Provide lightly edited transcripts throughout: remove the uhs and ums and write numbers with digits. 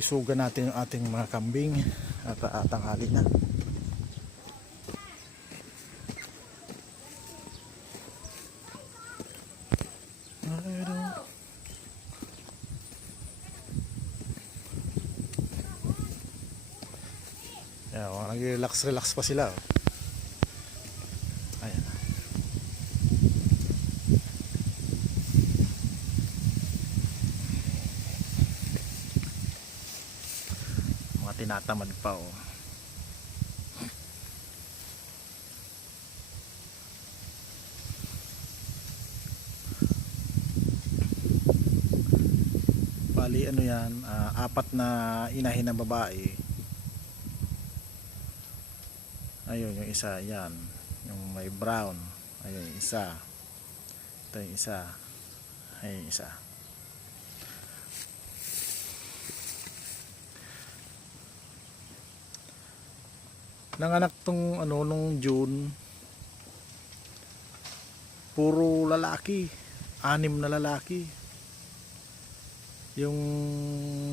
isugan natin yung ating mga kambing at tanghali na. Ayan, nag-relax pa sila. Ayan. Mga tinatamad pa oh. Bali ano yan, apat na inahin ng babae. Ayun yung isa, yan yung may brown. Ayun yung isa. Ito yung isa. Ayun yung isa. Nanganak tong ano nung June, puro lalaki, 6 na lalaki. Yung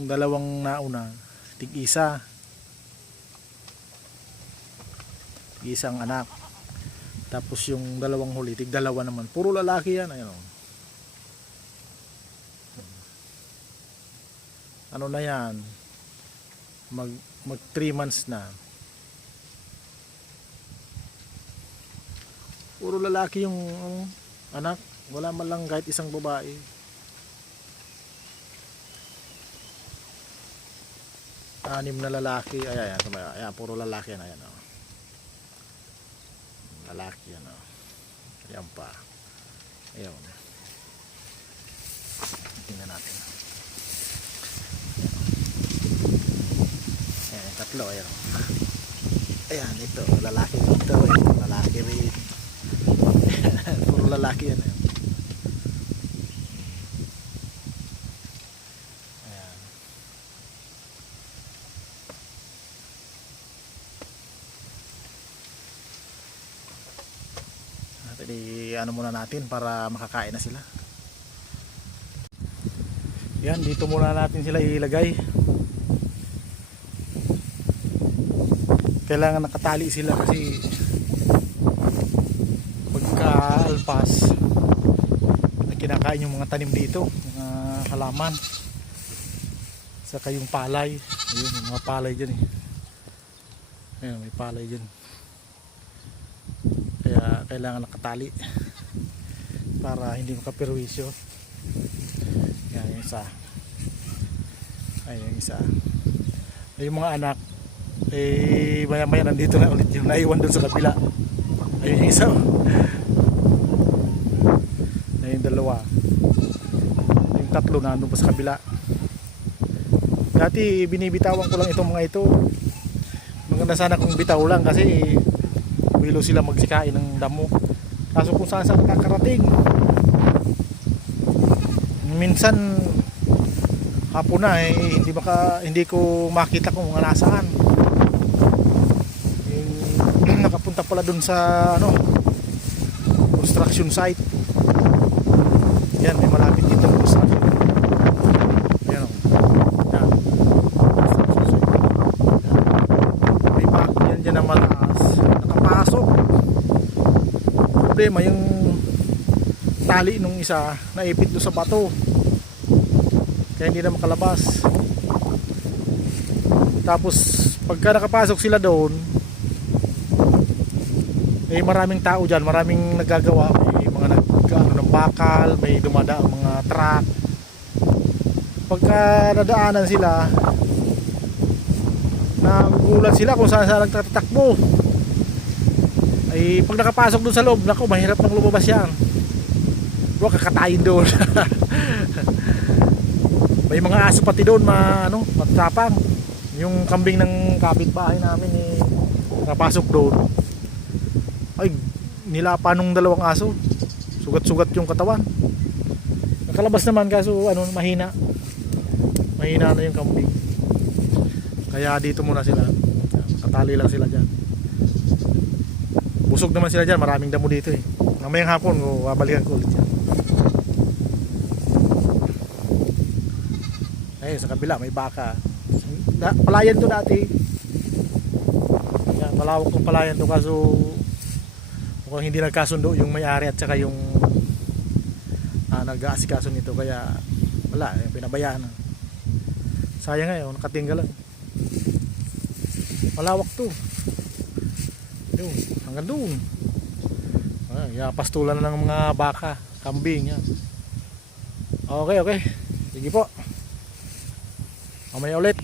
dalawang nauna tig-isa, isang anak. Tapos yung dalawang huli tig-dalawa naman, puro lalaki yan. Ayun oh. Ano na yan, mag 3 months na. Puro lalaki yung anak, wala man lang kahit isang babae. Anim na lalaki. Ayan, ayan, puro lalaki yan. Ayan, oh. Lalaki yan, oh. Ayan pa. Ayan. Tingnan natin. Ayan, yung tatlo. Ayan, oh. Ayan, ito. Lalaki dito. Ayan, lalaki rin. Puro lalaki yan, ayan. Di ano muna natin para makakain na sila. Yan, dito muna natin sila ilagay. Kailangan nakatali sila kasi pagka-alpas kinakain yung mga tanim dito, mga halaman, saka yung palay. Ayun, yung mga palay dyan eh. Ayun, may palay dyan. Kaya kailangan nakatali para hindi makapirwisyo. Yan yung isa. Ayun yung isa. Ay, yung mga anak eh maya maya nandito na ulit yung naiwan doon sa kabila. Ayun yung isa. Ayun yung dalawa. Yung tatlo na doon pa sa kabila. Dati binibitawan ko lang itong mga ito. Maganda sana kung bitaw lang kasi bilo sila magsikain ng damo. Kaso kung saan saan nakakarating, minsan hapon na eh, hindi ko makita kung mga nasaan. Nakapunta pala dun sa ano, construction site. Yan, may malapit dito ng construction. Ayan o. Yan. Construction site. May bago yan dyan na malakas. Nakapasok. Problema yung tali nung isa naipit doon sa bato. Kaya hindi na makalabas. Tapos pagka nakapasok sila doon, may maraming tao dyan, maraming nagagawa, may mga nag-ano ng bakal, may dumadaang mga truck. Pagka nadaanan sila, nagugulat sila kung saan saan nagtatakbo. Ay pag nakapasok doon sa loob, naku, mahirap nang lumabas yan. Huwag kakatayin doon. May mga aso pati doon, matapang. Yung kambing ng kapitbahay namin eh, nakapasok doon. Ay, nilapa nung dalawang aso. Sugat-sugat yung katawan. Nakalabas naman kaso mahina. Mahina na yung kambing. Kaya dito muna sila. Katali lang sila dyan. Busog naman sila dyan, maraming damo dito eh. Mamayang hapon, babalikan ko ulit yan. Ayun, sa kabila may baka. palayan to dati. Yan, malawak ng palayan to, kaso mukhang hindi nagkasundo yung may-ari at saka yung nag-aasikaso nito, kaya wala, pinabayaan na. Sayang nga yun, nakatinggal lang. Malawak to. Yun, hanggang doon. Pastulan na ng mga baka, kambing yan. Okay, sige po. Mamaya ulit.